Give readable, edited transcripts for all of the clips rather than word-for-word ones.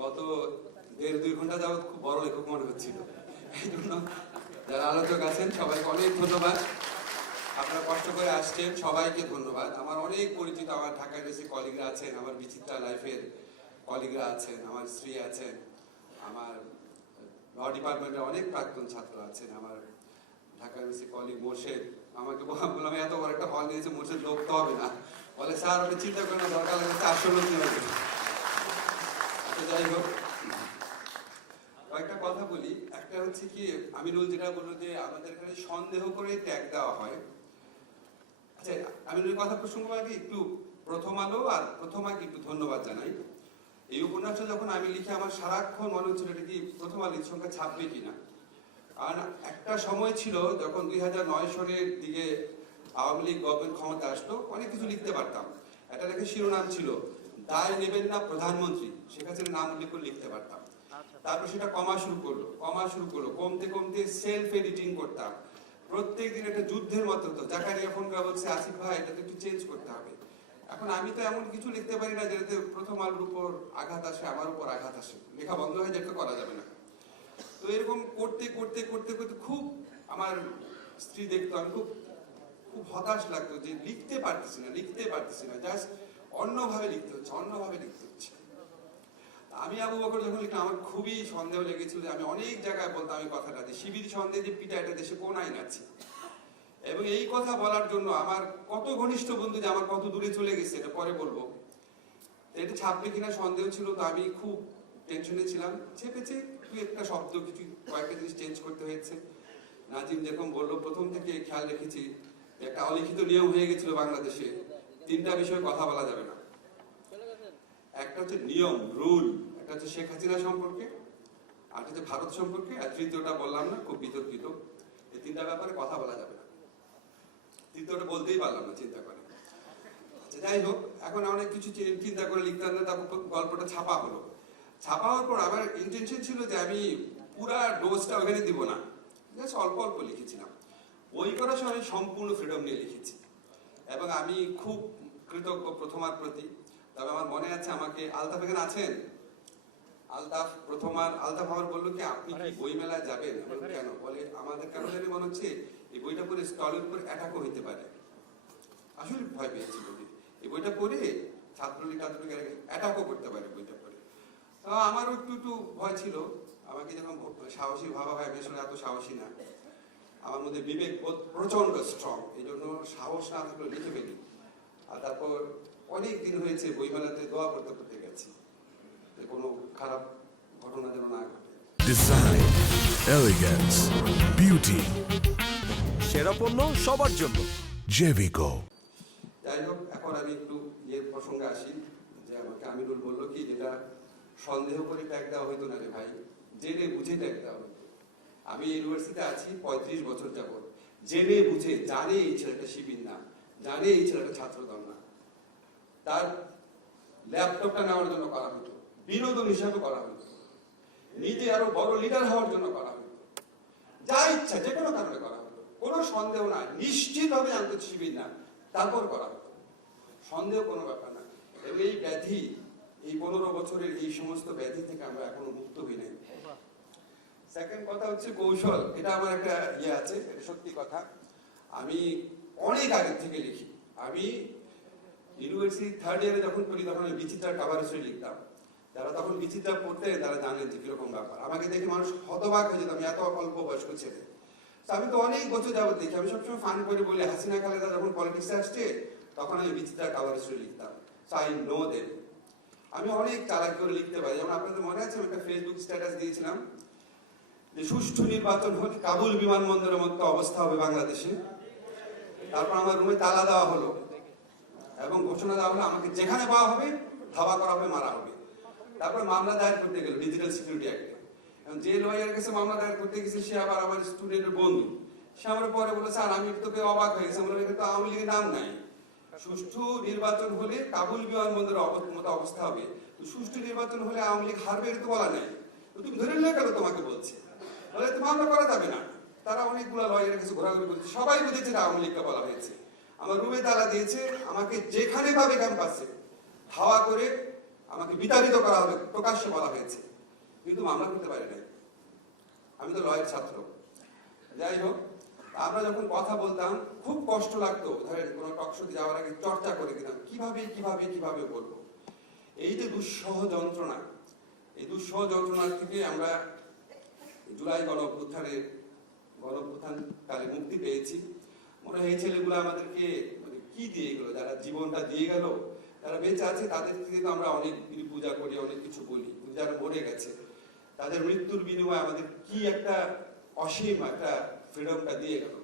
গত 1.5-2 ঘন্টা যাবৎ খুব বড় লেখক মনে হচ্ছিল। এই জন্য যারা আলোচক আছেন সবাইকে অনেক ধন্যবাদ। আপনারা কষ্ট করে আসছেন, সবাইকে ধন্যবাদ। আমার অনেক পরিচিত আমার ঢাকা ইউনিভার্সিটির কলিগরা আছেন, আমার বিচিত্রা লাইফের কলিগরা আছেন, আমার স্ত্রী আছেন, আমার ল ডিপার্টমেন্টের অনেক প্রাক্তন ছাত্র আছেন, আমার ঢাকা ইউনিভার্সিটির কলিগ মোর্শেদ। আমাকে বললাম এত বড় একটা হল নিয়েছে, মোর্শেদ লোক তো হবে না। বলে স্যার ওটা চিন্তা করে না, দরকার লাগে 400 লোক নিয়ে হবে। যাই হোক, কয়েকটা কথা বলি। একটা হচ্ছে কি, আমিনুল যেটা বললো যে আমাদের এখানে সন্দেহ করে ট্যাগ দেওয়া হয়। আচ্ছা, আমিনুলের কথা প্রসঙ্গ আগে একটু প্রথম আলো আর প্রথমাকে একটু ধন্যবাদ জানাই। এই উপন্যাসটা যখন আমি লিখে আমার সারাক্ষণ মনে হচ্ছিল এটা কি প্রথম আলোর সংখ্যা ছাপবে কিনা। কারণ একটা সময় ছিল যখন 2009 সনের দিকে আওয়ামী লীগ গভর্নমেন্ট ক্ষমতা আসলো, অনেক কিছু লিখতে পারতাম। একটা লেখা শিরোনাম ছিল দায় নেবেন না প্রধানমন্ত্রী, শেখ হাসিনার নাম উল্লেখ করে লিখতে পারতাম। তারপর সেটা কমা শুরু করলো, কমতে কমতে সেলফ এডিটিং করতাম। প্রত্যেক দিন একটা যুদ্ধের মতো হতো। জাকারিয়া ফোন করে বলছে আসিফ ভাই এটা তো একটু চেঞ্জ করতে হবে। এখন আমি তো এমন কিছু লিখতে পারি না যেটাতে প্রথম আলোর উপর আঘাত আসে, আমার উপর আঘাত আসে, লেখা বন্ধ হয়ে যেটা করা যাবে না। তো এরকম করতে করতে করতে করতে খুব আমার স্ত্রী দেখতো, আমি খুব খুব হতাশ লাগতো যে লিখতে পারতেছি না, জাস্ট অন্যভাবে লিখতে হচ্ছে। আমি আবু বকর যখন লিখলাম আমার খুবই সন্দেহ লেগেছিল যে আমি অনেক জায়গায় বলতাম এই কথাটা যে শিবির সন্দেহে যে পিটা এটা দেশে কোন আইন আছে। এবং এই কথা বলার জন্য আমার কত ঘনিষ্ঠ বন্ধু যে আমার কত দূরে চলে গেছে এটা পরে বলবো। এটা ছাপবে কিনা সন্দেহ ছিল, তো আমি খুব টেনশনে ছিলাম। চেপেছে তুই একটা শব্দ কিছু কয়েকটা জিনিস চেঞ্জ করতে হয়েছে। নাজিম যেরকম বললো, প্রথম থেকে খেয়াল রেখেছি একটা অলিখিত নিয়ম হয়ে গেছিল বাংলাদেশে, 3টা বিষয়ে কথা বলা যাবে না। একটা হচ্ছে নিয়ম, রুল, একটা হচ্ছে শেখ হাসিনা সম্পর্কে, আর হচ্ছে ভারত সম্পর্কে, আর তৃতীয়টা বললাম না, খুব বিতর্কিত। এই 3টা ব্যাপারে কথা বলা যাবে না। তৃতীয়টা বলতেই পারলাম না, চিন্তা করে। যাই হোক, এখন অনেক কিছু চিন্তা করে লিখতে হবে। তারপর গল্পটা ছাপা হলো। ছাপা হওয়ার পর আমার ইন্টেনশন ছিল যে আমি পুরা ডোজটা ওখানে দিব না, জাস্ট অল্প অল্প লিখেছিলাম। বই করার সময় সম্পূর্ণ ফ্রিডম নিয়ে লিখেছি এবং আমি খুব কৃতজ্ঞ প্রথমার প্রতি। তবে আমার মনে আছে, আমাকে আলতাফ এখানে আছেন, আলতাফ আমার বললো কি আপনি কি বই মেলায় যাবেন? কেন? বলে আমাদের কেন জানি মনে হচ্ছে এই বইটা পড়ে স্টলের উপর অ্যাটাকও হইতে পারে। আসলে ভয় পেয়েছি বলি, এই বইটা পড়ে ছাত্রলীগ অ্যাটাকও করতে পারে বইটা পড়ে। তো আমারও একটু ভয় ছিল। আমাকে যখন সাহসী ভাবা হয়, আমি আসলে এত সাহসী না, আমার মধ্যে বিবেক বোধ প্রচন্ড স্ট্রং, এই জন্য সাহস না থাকলে লিখে ফেলি। আর তারপর অনেক দিন হয়েছে বইমেলাতে দোয়া করতে গেছি কোনো খারাপ ঘটনা যেন না ঘটে। ডিজাইন, এলিগেন্স, বিউটি, সেরা পণ্য সবার জন্য জেভিকো। যাই হোক, এখন আমি একটু প্রসঙ্গে আসি যে আমাকে আমিনুল বললো কি যেটা সন্দেহ করে ট্যাগ দেওয়া হইতো না রে ভাই, জেনে বুঝে ট্যাগ দেওয়া হইতো। আমি ইউনিভার্সিটিতে আছি 35 বছর যাবত, জেনে বুঝে, জানে এই ছেলেটা শিবির না, জানে এই ছেলেটা ছাত্রদল না, তার ল্যাপটপটা নেওয়ার জন্য করা হতো, বিনোদন হিসাবে করা হতো, নিজে আরো বড় লিডার হওয়ার জন্য করা হতো, যা ইচ্ছা যে কোনো কারণে করা হতো, কোনো সন্দেহ নাই, নিশ্চিত ভাবে জানতো শিবির না, তারপর করা হতো, সন্দেহ কোনো ব্যাপার না। এবং এই ব্যাধি, এই 15 বছরের এই সমস্ত ব্যাধি থেকে আমরা এখনো মুক্ত হই নাই। সেকেন্ড কথা হচ্ছে কৌশল। এটা আমার একটা আছে, এটা সত্যি কথা। আমি অনেক আগে থেকে লিখি। আমি ইউনিভার্সিটি 3rd ইয়ারে যখন পড়ি তখন আমি বিচিত্রার কাভার স্টোরি লিখতাম। যারা তখন বিচিত্রা পড়তে তারা জানেন যে কিরকম ব্যাপার। আমাকে দেখে মানুষ হতবাক হয়ে যেত, আমি এত অল্প বয়স্ক ছেলে। আমি তো অনেক বছর যাবত দেখি। আমি সবসময় ফান করে বলি হাসিনা খালেদা যখন পলিটিক্সে আসছে তখন আমি বিচিত্রার কাভার স্টোরি লিখতাম। I know them. আমি অনেক চালাক করে লিখতে পারি। যেমন আপনাদের মনে আছে আমি একটা ফেসবুক স্ট্যাটাস দিয়েছিলাম যে সুষ্ঠু নির্বাচন হলে কাবুল বিমানবন্দরের মতো অবস্থা হবে বাংলাদেশে। তারপর আমার রুমে তালা দেওয়া হলো এবং ঘোষণা দেওয়া হলো আমাকে যেখানে পাওয়া হবে ধাওয়া করা হবে, মারা হবে। তারপরে মামলা দায়ের করতে গেল ডিজিটাল সিকিউরিটি অ্যাক্টে। যে লয়ারের কাছে মামলা দায়ের করতে গেছে সে আবার আমার স্টুডেন্টের বন্ধু। সে আমার পরে বলে স্যার আমি তোকে অবাক হয়ে গেছি, আমরা কিন্তু আওয়ামী লীগের নাম নাই। সুষ্ঠু নির্বাচন হলে কাবুল বিমানবন্দরের মতো অবস্থা হবে। সুষ্ঠু নির্বাচন হলে আওয়ামী লীগ হারবে এটা তো বলা নাই, তুমি ধরে নিলে কেন? তোমাকে বলছে বলে তো মামলা করা যাবে না। তারা অনেকগুলো লয়ারের কাছে ঘোরাঘুরি করেছে, সবাই বুঝেছে আওয়ামী লীগকে বলা হয়েছে। আমার রুমে তালা দিয়েছে, আমাকে যেখানে পাবে ক্যাম্পাসে ধাওয়া করে আমাকে বিতাড়িত করা হবে প্রকাশ্যে বলা হয়েছে, কিন্তু মামলা করতে পারি নাই। আমি তো লয়ের ছাত্র। যাই হোক, আমরা যখন কথা বলতাম খুব কষ্ট লাগতো। ধরেন কোনো টকশোতে যাওয়ার আগে চর্চা করে দিতাম কিভাবে বলবো। এই যে দুঃসহ যন্ত্রণা, এই দুঃসহ যন্ত্রণা থেকে আমরা জুলাই গণঅভ্যুত্থান কালে মুক্তি পেয়েছি। মনে হয় এই ছেলেগুলো আমাদেরকে মানে কি দিয়ে গেল, যারা জীবনটা দিয়ে গেল, যারা বেঁচে আছে তাদের থেকে তো আমরা অনেক পূজা করি, অনেক কিছু বলি, যারা মরে গেছে তাদের মৃত্যুর বিনিময়ে আমাদের কি একটা অসীম একটা ফ্রিডমটা দিয়ে গেল,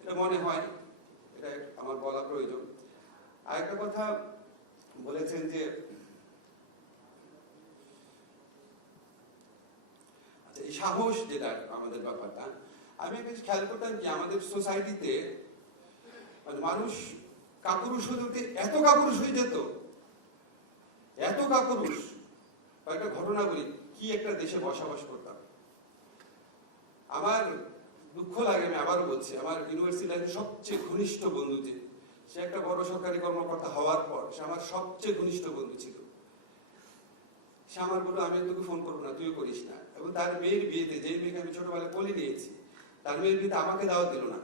এটা মনে হয়, এটা আমার বলা প্রয়োজন। আর একটা কথা বলেছেন যে আচ্ছা এই সাহস, যেটা আমাদের ব্যাপারটা আমি একটা খেয়াল করতাম কি আমাদের সোসাইটিতে মানে মানুষ কাপুরুষ হতে এত কাপুরুষ হয়ে যেত, এত কাপুরুষ। একটা ঘটনা বলি, কি একটা দেশে বসবাস করতাম। আমার দুঃখ লাগে, আমি আবারও বলছি, আমার ইউনিভার্সিটি লাইফের সবচেয়ে ঘনিষ্ঠ বন্ধু যে, সে একটা বড় সরকারি কর্মকর্তা হওয়ার পর সে আমার সবচেয়ে ঘনিষ্ঠ বন্ধু ছিল। সে আমার বললো আমি তোকে ফোন করবো না, তুইও করিস না। এবং তার মেয়ের বিয়েতে, যে মেয়েকে আমি ছোটবেলায় কোলে নিয়েছি, তার মেয়ের বিয়েতে আমাকে দাওয়াত দিল না,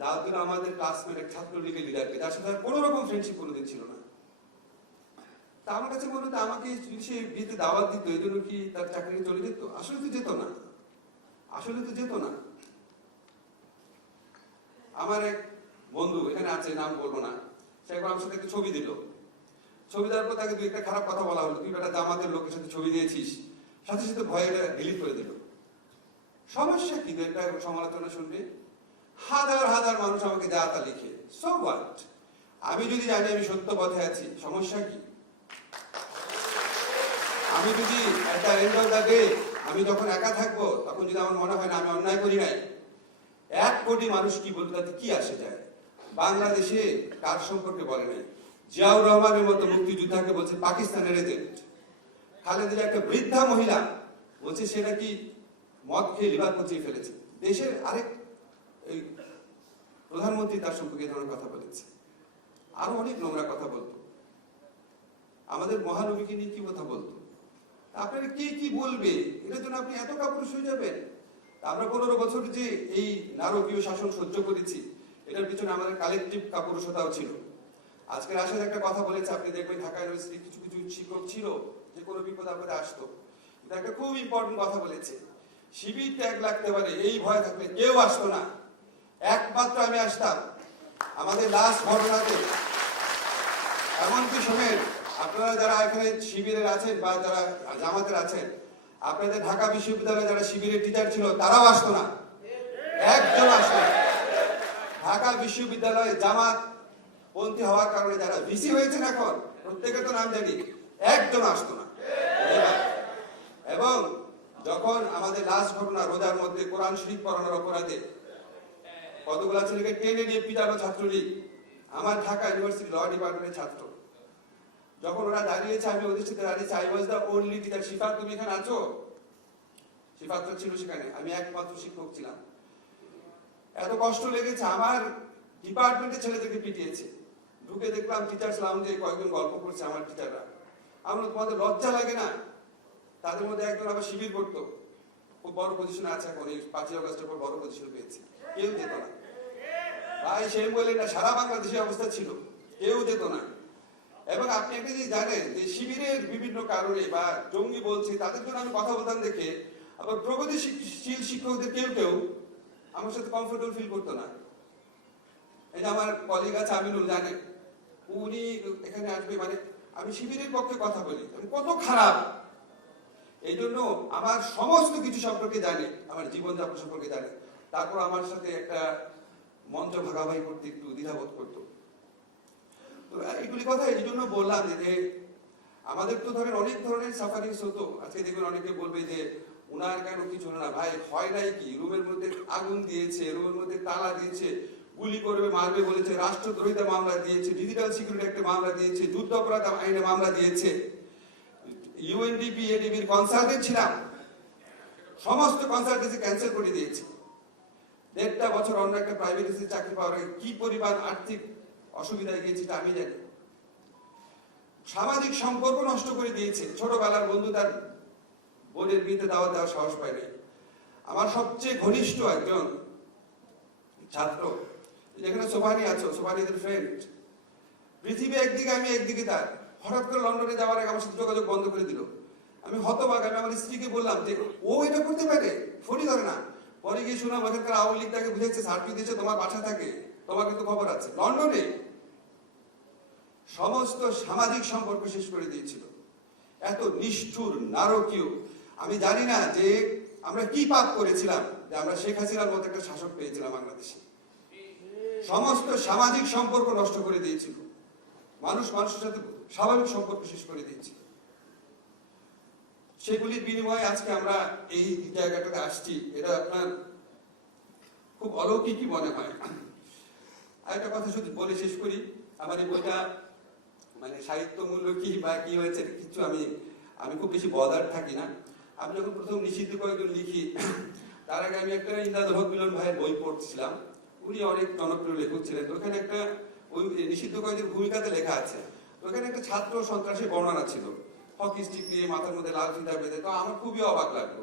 দাওয়াত দিল আমাদের ক্লাসমেট এক ছাত্রলীগের লিডারকে, যার সাথে কোনো রকম ফ্রেন্ডশিপ কোনোদিন ছিল না। তা আমার কাছে বললো তো আমাকে সে বিয়েতে দাওয়াত দিত, এই জন্য কি তার চাকরি চলে যেত? আসলে তো যেত না, আসলে তো যেত না। আমার এক বন্ধু এখানে আছে, নাম বলবো না, সে একবার আমার সাথে একটা ছবি দিল। ছবি দেওয়ার পর তাকে দুই একটা খারাপ কথা বলা হলো, তুই বেটা জামাতের লোকের সাথে ছবি দিয়েছিস, সাথে সাথে ভয়ে ডিলিট করে দিল। সমস্যা কি? একটা সমালোচনা শুনবে, হাজার হাজার মানুষ আমাকে যা তা লিখে, সো হোয়াট? আমি যদি জানি আমি সত্য পথে আছি, সমস্যা কি? আমি যদি একটা এন্ড অফ দ্য ডে, আমি যখন একা থাকবো, তখন যদি আমার মনে হয় না আমি অন্যায় করি নাই, 1 কোটি মানুষ কি বলতো, তাতে কি আসে যায়? বাংলাদেশে কার সম্পর্কে বলে নাই, জিয়াউর রহমানের মতো মুক্তিযোদ্ধাকে বলছে পাকিস্তানের এজেন্ট। খালেদা একটা বৃদ্ধা মহিলা বলছে সে নাকি মদ খেয়ে লিভার পচিয়ে ফেলেছে। দেশের আরেক এই প্রধানমন্ত্রী তার সম্পর্কে এই ধরনের কথা বলেছে, আরো অনেক নোংরা কথা বলতো, আমাদের মহানবীকে নিয়ে কি কথা বলতো। আপনারা কে কি বলবে, এটার জন্য আপনি এত কাপুরুষ হয়ে যাবেন? আমরা 15 বছর যে এই নারকীয় শাসন সহ্য করেছি, এটার পিছনে আমাদের কালেকটিভ কাপুরুষতাও ছিল। আজকের আসার একটা কথা বলেছে, আপনি দেখবেন ঢাকা ইউনিভার্সিটি কিছু কিছু শিক্ষক ছিল যে কোনো বিপদ আপদে আসতো, এটা একটা খুব ইম্পর্টেন্ট কথা বলেছে, শিবির ট্যাগ লাগতে পারে এই ভয় থাকলে কেউ আসতো না, একমাত্র আমি আসতাম। আমাদের লাস্ট ঘটনাতে এমনকি শোনেন, আপনারা যারা এখানে শিবিরের আছেন বা যারা জামাতের আছেন, আপনাদের ঢাকা বিশ্ববিদ্যালয়ে যারা শিবিরের টিচার ছিল তারাও আসতো না, একজন আসতো না। ঢাকা বিশ্ববিদ্যালয়ে জামাত পন্থী হওয়ার কারণে যারা ভিসি হয়েছেন এখন, প্রত্যেকের তো নাম জানি, একজন আসতো না। এবং যখন আমাদের লাস্ট ঘটনা, রোজার মধ্যে কোরআন শরীফ পড়ানোর অপরাধে কতগুলা ছেলেকে টেনে নিয়ে পিটানো ছাত্রলীগ, আমার ঢাকা ইউনিভার্সিটি ল ডিপার্টমেন্টের ছাত্র, যখন ওরা দাঁড়িয়েছে আমি ওদের সাথে দাঁড়িয়েছি, I was the only teacher. Shifat, তুমি এখানে আছো? শিফাত ছিল সেখানে, আমি একমাত্র শিক্ষক ছিলাম। এত কষ্ট লেগেছে, আমার ডিপার্টমেন্টের ছেলেদেরকে পিটিয়েছে। ঢুকে দেখলাম টিচার্স লাউঞ্জে কয়েকজন গল্প করছে আমার টিচাররা। আমরা তোমাদের লজ্জা লাগে না? তাদের মধ্যে একজন আবার শিবির করতো, খুব বড় পজিশনে আছে এখন, এই 5ই আগস্টের পর বড় পজিশন পেয়েছে, কেউ যেত না ভাই। সেই বলে না, সারা বাংলাদেশের অবস্থা ছিল, কেউ যেত না। এবং আপনি একটা জিনিস জানেন যে শিবিরের বিভিন্ন কারণে বা জঙ্গি বলছে তাদের জন্য আমি কথা বলতাম দেখে, আবার প্রগতিশীল শিক্ষকদের কেউ কেউ আমার সাথে কমফোর্টেবল ফিল করতো না। এই যে আমার কলিগ আছে আমিনুল, জানেন, উনি এখানে আসবে মানে আমি শিবিরের পক্ষে কথা বলি, কত খারাপ। এই জন্য আমার সমস্ত কিছু সম্পর্কে জানে, আমার জীবনযাপন সম্পর্কে জানে, তারপর আমার সাথে একটা মঞ্চ ভাগাভাগি করতে একটু দ্বিধাবোধ করতো। তো এইগুলি কথা এই জন্য বললাম যে আমাদের তো ধরেন অনেক ধরনের সাফারিংস হতো। আজকে দেখবেন অনেকে বলবে যে উনার কেন কিছু হলো না। ভাই হয় নাই কি, রুমের মধ্যে আগুন দিয়েছে, রুমের মধ্যে তালা দিয়েছে, গুলি করবে মারবে বলেছে, রাষ্ট্রদ্রোহিতা মামলা দিয়েছে, ডিজিটাল সিকিউরিটি একটা মামলা দিয়েছে, যুদ্ধ অপরাধ আইনে মামলা দিয়েছে। ইউএনডিপি এডিবির কনসালটেন্ট ছিলাম, সমস্ত কনসালটেন্সি ক্যান্সেল করে দিয়েছে। 1.5 বছর অন্য একটা প্রাইভেট চাকরি পাওয়ার কি পরিমাণ আর্থিক অসুবিধায় গিয়েছি আমি জানি। সামাজিক সম্পর্ক নষ্ট করে দিয়েছে। ছোটবেলার বন্ধু তার বোনের বিয়েতে দাওয়াত দেওয়ার সাহস পায় নাই। আমার সবচেয়ে ঘনিষ্ঠ একজন ছাত্র, যেখানে সোভানি আছো, সোভানিদের ফ্রেন্ড, পৃথিবী একদিকে আমি একদিকে তার, হঠাৎ করে লন্ডনে যাওয়ার আগে আমার সাথে যোগাযোগ বন্ধ করে দিল। আমি হতবাক। আমি আমার স্ত্রীকে বললাম যে ও এটা করতে পারে, ফোনই ধরে না। পরে গিয়ে শুনলাম ওখানকার আওয়ামী লীগ তাকে বুঝেছে, সার্টিফিকেট দিয়েছে, তোমার বাসা থাকে, তোমার কিন্তু খবর আছে। লন্ডনে সমস্ত সামাজিক সম্পর্ক শেষ করে দিয়েছিল। এত নিষ্ঠুর, নারকীয়। আমি জানি না যে আমরা কি পাপ করেছিলাম যে আমরা শেখ হাসিনার মতো একটা শাসক পেয়েছিলাম বাংলাদেশে। সমস্ত সামাজিক সম্পর্ক নষ্ট করে দিয়েছিল, মানুষ মানুষের সাথে স্বাভাবিক সম্পর্ক শেষ করে দিয়েছিল। সেগুলির বিনিময়ে আজকে আমরা এই জায়গাটাতে আসছি, এটা আপনার খুব অলৌকিকই মনে হয়। আরেকটা কথা শুধু বলে শেষ করি। আমার এই বইটা মানে সাহিত্য মূল্য কি বা কি হয়েছে কিছু আমি খুব বেশি বদার থাকি না। আমি যখন প্রথম নিষিদ্ধ কয়েকজন লিখি, তার আগে আমি একটা ইন্দাদুল হক মিলন ভাইয়ের বই পড়ছিলাম। উনি অনেক জনপ্রিয় লেখক ছিলেন। তো ওখানে একটা ওই নিষিদ্ধ কয়েকজন ভূমিকাতে লেখা আছে। তো ওখানে একটা ছাত্র সন্ত্রাসের বর্ণনা ছিল, হকি স্টিক দিয়ে মাথার মধ্যে লাল ফিতা বেঁধে। তো আমার খুবই অবাক লাগলো,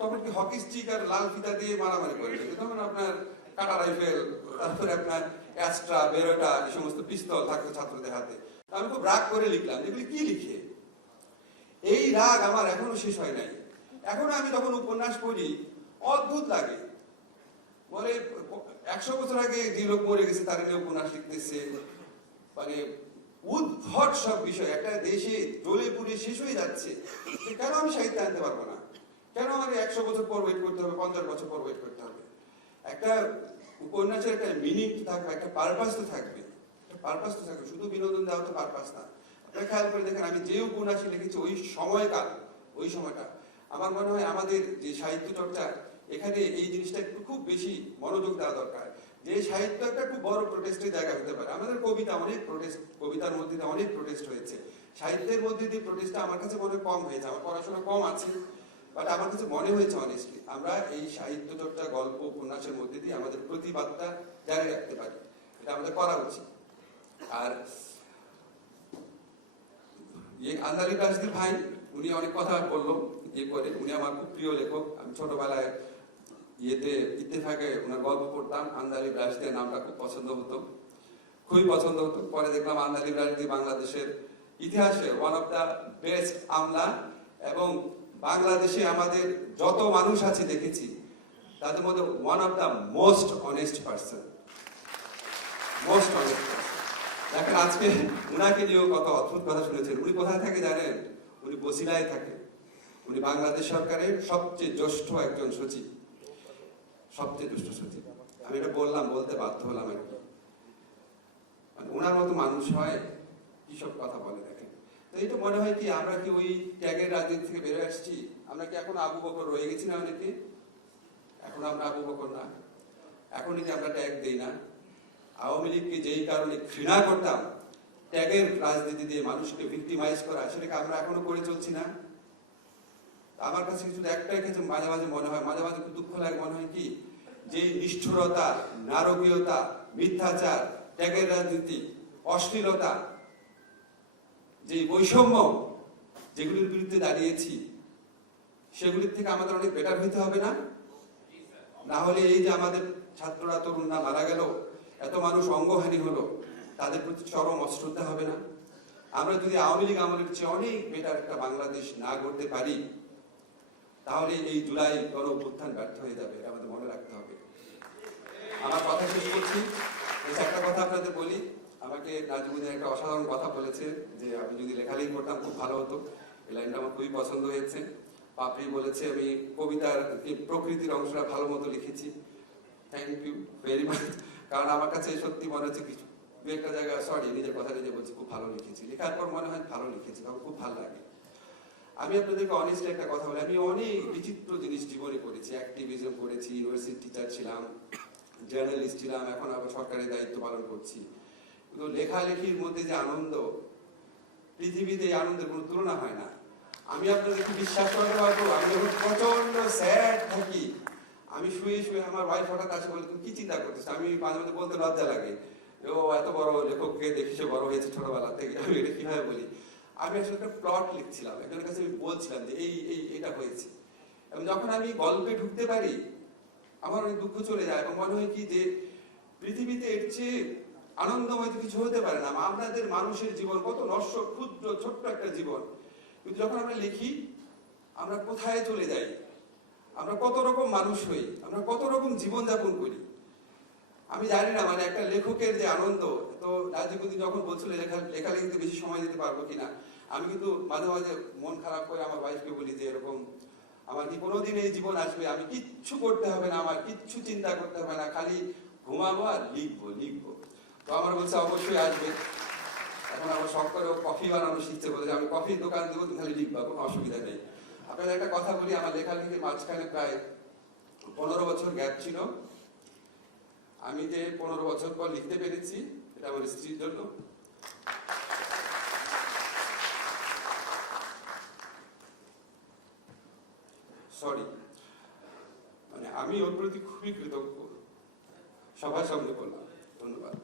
তখন কি হকি স্টিক আর লাল ফিতা দিয়ে মারামারি করে? তখন আপনার কাটা রাইফেল, তারপরে আপনার অ্যাস্ট্রা, বেরোটা, এই সমস্ত পিস্তল থাকতো ছাত্রদের হাতে। আমি খুব রাগ করে লিখলাম, এগুলি কি লিখে? এই রাগ আমার এখনো শেষ হয় নাই। এখনো আমি যখন উপন্যাস পড়ি অদ্ভুত লাগে। বলে 100 বছর আগে যে লোক মরে গেছে তার নিয়ে উপন্যাস লিখতেছে। মানে উদ্ভট সব বিষয়। একটা দেশে জ্বলে পুড়ে শেষ হয়ে যাচ্ছে, কেন আমি সাহিত্যে আনতে পারবো না? কেন আমার 100 বছর পর ওয়েট করতে হবে, 50 বছর পর ওয়েট করতে হবে? একটা উপন্যাসের একটা মিনিং তো থাকবে, একটা পারপাস তো থাকবে, পারপাস তো থাকবে। শুধু বিনোদন দেওয়া তো পারপাস না। আপনারা খেয়াল করে দেখেন, আমি যে উপন্যাসে লিখেছি ওই সময়কাল, ওই সময়টা আমার মনে হয় আমাদের যে সাহিত্য চর্চা, এখানে এই জিনিসটা একটু খুব বেশি মনোযোগ দেওয়া দরকার। যে সাহিত্য একটা খুব বড় প্রোটেস্টের জায়গা হতে পারে। আমাদের কবিতা অনেক প্রোটেস্ট, কবিতার মধ্যে দিয়ে অনেক প্রোটেস্ট হয়েছে। সাহিত্যের মধ্যে দিয়ে প্রোটেস্টটা আমার কাছে মনে কম হয়েছে। আমার পড়াশোনা কম আছে, বাট আমার কাছে মনে হয়েছে অনেস্টলি আমরা এই সাহিত্য চর্চা, গল্প, উপন্যাসের মধ্যে দিয়ে আমাদের প্রতিবাদটা জারি রাখতে পারি। এটা আমাদের করা উচিত। আর আন্দালি রাশদির ভাই, উনি অনেক কথা বললো করে। উনি আমার খুব প্রিয় লেখক। আমি ছোটবেলায় ইত্তেফাকে ওনার গল্প পড়তাম। আন্দালি রাশদির নামটা খুব পছন্দ হতো, খুবই পছন্দ হতো। পরে দেখলাম আন্দালি রাশদি বাংলাদেশের ইতিহাসে ওয়ান অফ দ্য বেস্ট আমলা, এবং বাংলাদেশে আমাদের যত মানুষ আছে দেখেছি তাদের মধ্যে one of the most honest person, most honest person. দেখেন আজকে উনাকে নিয়েও কত অদ্ভুত কথা শুনেছেন। উনি কোথায় থাকে জানেন? উনি বসিলায় থাকে। উনি বাংলাদেশ সরকারের সবচেয়ে জ্যেষ্ঠ একজন সচিব, সবচেয়ে জ্যেষ্ঠ সচিব। আমি এটা বললাম, বলতে বাধ্য হলাম আর কি। মানে ওনার মতো মানুষ হয়, কি সব কথা বলে দেখেন। তো এটা মনে হয় কি আমরা কি ওই ট্যাগের রাজনীতি থেকে বেরোয় আসছি? আমরা কি এখন আবু বকর রয়ে গেছি না অনেকে? এখন আমরা আবু বকর না, এখন কি আমরা ট্যাগ দেই না? আওয়ামী লীগকে যেই কারণে ঘৃণা করতাম, ট্যাগের রাজনীতি দিয়ে মানুষকে ভিক্টিমাইজ করা, সেটাকে আমরা এখনো করে চলছি না? আমার কাছে শুধু একটাই ক্ষেত্রে মাঝে মাঝে মনে হয়, মাঝে মাঝে খুব দুঃখ লাগে। মনে হয় কি যে নিষ্ঠুরতা, নারকীয়তা, মিথ্যাচার, ট্যাগের রাজনীতি, অশ্লীলতা, যে বৈষম্য, যেগুলির বিরুদ্ধে দাঁড়িয়েছি, সেগুলির থেকে আমাদের অনেক বেটার হইতে হবে না? না হলে এই যে আমাদের ছাত্ররা, তরুণরা মারা গেল, এত মানুষ অঙ্গহানি হলো, তাদের প্রতি চরম অশ্রদ্ধা হবে না? আমরা যদি আওয়ামী লীগ আমলের চেয়ে অনেক বেটার একটা বাংলাদেশ না করতে পারি, তাহলে এই জুলাই গণ অভ্যুত্থান ব্যর্থ হয়ে যাবে। এটা আমাদের মনে রাখতে হবে। আমার কথা শেষ করছি। একটা কথা আপনাদের বলি, আমাকে নাজিমুদ্দিন একটা অসাধারণ কথা বলেছে যে আমি যদি লেখালেখি করতাম খুব ভালো হতো। এই লাইনটা আমার খুবই পছন্দ হয়েছে। পাপড়ি বলেছে আমি কবিতার প্রকৃতির অংশটা ভালো মতো লিখেছি। Thank you very much. কারণ আমার কাছে সত্যি মনে হচ্ছে কিছু একটা জায়গা, সরি নিজের কথা নিজে বলছি, খুব ভালো লিখেছি। লেখার পর মনে হয় ভালো লিখেছি, তখন খুব ভালো লাগে। আমি আপনাদেরকে অনেস্টলি একটা কথা বলি, আমি অনেক বিচিত্র জিনিস জীবনে করেছি। অ্যাক্টিভিজম করেছি, ইউনিভার্সিটি টিচার ছিলাম, জার্নালিস্ট ছিলাম, এখন আবার সরকারি দায়িত্ব পালন করছি। কিন্তু লেখালেখির মধ্যে যে আনন্দ, পৃথিবীতে এই আনন্দের কোনো তুলনা হয় না। আমি আপনাদেরকে বিশ্বাস করতে পারবো, আমি যখন প্রচন্ড স্যাড থাকি, আমি শুয়ে শুয়ে আমার ওয়াইফ হঠাৎ আসে বলে তুমি কি চিন্তা করতেছো? আমি মাঝে মাঝে বলতে লজ্জা লাগে ও এত বড় লেখককে দেখি সে বড় হয়েছে ছোটবেলা থেকে, আমি এটা কিভাবে বলি। আমি আসলে একটা প্লট লিখছিলাম, একজনের কাছে আমি বলছিলাম যে এটা হয়েছে, এবং যখন আমি গল্পে ঢুকতে পারি আমার অনেক দুঃখ চলে যায়, এবং মনে হয় কি যে পৃথিবীতে এর চেয়ে আনন্দময় কিছু হতে পারে না। আপনাদের মানুষের জীবন কত নশ্বর, ক্ষুদ্র, ছোট্ট একটা জীবন, কিন্তু যখন আমরা লিখি আমরা কোথায় চলে যাই, আমরা কত রকম মানুষ হই, আমরা কত রকম জীবনযাপন করি। আমি জানি না মানে একটা লেখকের যে আনন্দ। তো রাজীবদি যখন বলছিল লেখালেখিতে বেশি সময় দিতে পারবো কিনা, আমি কিন্তু মাঝে মাঝে মন খারাপ করে আমার ওয়াইফকে বলি যে এরকম আমার কি কোনোদিন এই জীবন আসবে, আমি কিচ্ছু করতে হবে না, আমার কিচ্ছু চিন্তা করতে হবে না, খালি ঘুমাবো আর লিখবো। তো আমার বলছে অবশ্যই আসবে। এখন আমার শখ করে কফি বানানো শিখছে, বলে আমি কফির দোকান দেবো, তুমি খালি লিখবা, কোনো অসুবিধা নেই। আপনাদের একটা কথা বলি, আমার লেখালেখির মাঝখানে প্রায় 15 বছর গ্যাপ ছিল। আমি যে 15 বছর পর লিখতে পেরেছি এটা আমার স্ত্রীর জন্য। সরি, মানে আমি ওর প্রতি খুবই কৃতজ্ঞ, সবার সামনে বললাম। ধন্যবাদ।